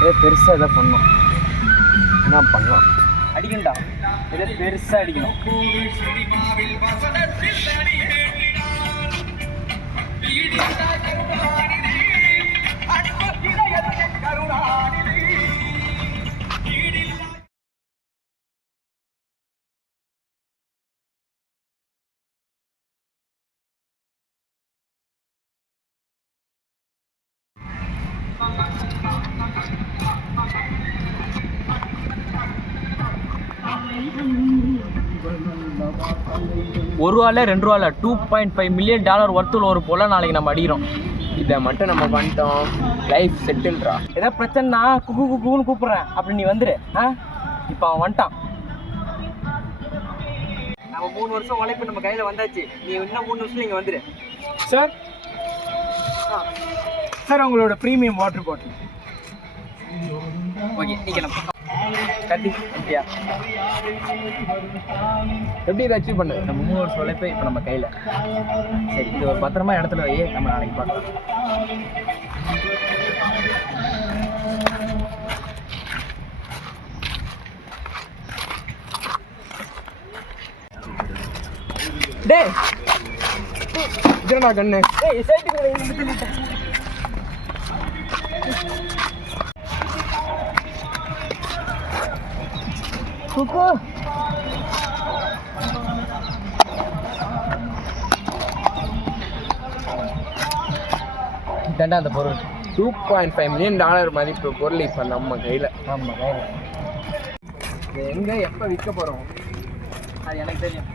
பெருசாக எதாவது பண்ணோம். என்ன பண்ணலாம்? அடிக்கணும்டா, ஏதோ பெருசாக அடிக்கணும். $1 $2 $2.5 மில்லியன் ஒர்த்தில் ஒரு போல நாளைக்கு நம்ம அடிக்கிறோம். இதை மட்டும் நம்ம பண்ணிட்டோம், லைஃப் செட்டில்ரா. ஏதாவது பிரச்சனைனா குக்குன்னு கூப்பிட்றேன், அப்படி நீ வந்துடு. இப்போ அவன் வந்துட்டான். நம்ம 3 வருஷம் உழைப்பு நம்ம கையில் வந்தாச்சு. நீ இன்னும் 3 வருஷம் இங்கே வந்துடு. சார் சார் உங்களோட ப்ரீமியம் வாட்டர் பாட்டில். ஓகே, நீங்கள் நம்ம கத்தி அப்படியா எப்படி இதை அச்சீவ் பண்ணு? நம்ம 3 வருஷம் உழைப்பு இப்போ நம்ம கையில். சரி, இது ஒரு பத்திரமா இடத்துல வை, நம்ம நாளைக்கு பார்க்கலாம். டேய் இதனடா கண்ணு. ஏய் சைடுக்கு குக்கு இதாண்டா அந்த பொருள். $2.5 மில்லியன் மதிப்பு பொருள் இப்போ நம்ம கையில். ஆமாம் கையில். இது எங்கே எப்போ விற்க போகிறோம் அது எனக்கு தெரியும்.